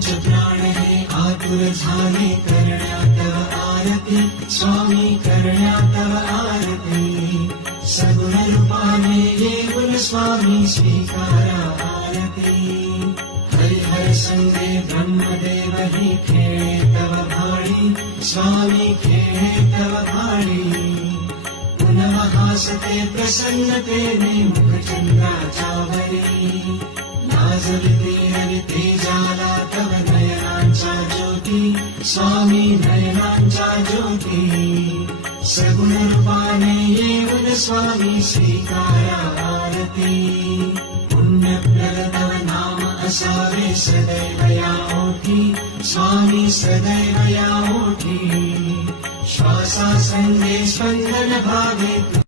पंच प्राण हे आतुर झाले करण्या तव आरती स्वामी करण्या तव आरती सगुण रूपाने येऊन स्वामी स्वीकारा आरती हरिहर संगे ब्रह्मदेव ही खेळे तव भाळी स्वामी खेळे तव भाळी पुनः हासते प्रसन्नतेने मुखचंद्राच्यावरी लाजविते हरिते जाला तव नयनांच्या ज्योती स्वामी नयनांच्या ज्योती सगुण रूपाने येऊन स्वामी स्वीकारा आरती पुण्यप्रद तव नाम असावे सदैव या ओठी स्वामी सदैव या ओठी श्वासा संगे स्पंदन भावे